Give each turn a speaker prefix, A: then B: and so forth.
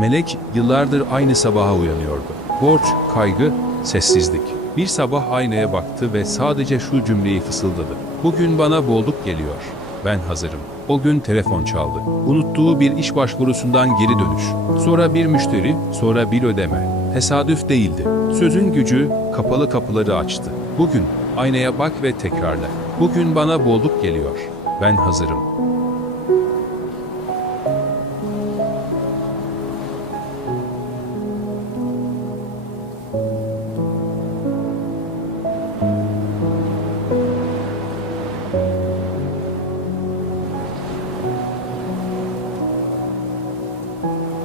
A: Melek yıllardır aynı sabaha uyanıyordu. Borç, kaygı, sessizlik. Bir sabah aynaya baktı ve sadece şu cümleyi fısıldadı. Bugün bana bolluk geliyor. Ben hazırım. O gün telefon çaldı. Unuttuğu bir iş başvurusundan geri dönüş. Sonra bir müşteri, sonra bir ödeme. Tesadüf değildi. Sözün gücü kapalı kapıları açtı. Bugün aynaya bak ve tekrarla. Bugün bana bolluk geliyor. Ben hazırım. Thank you.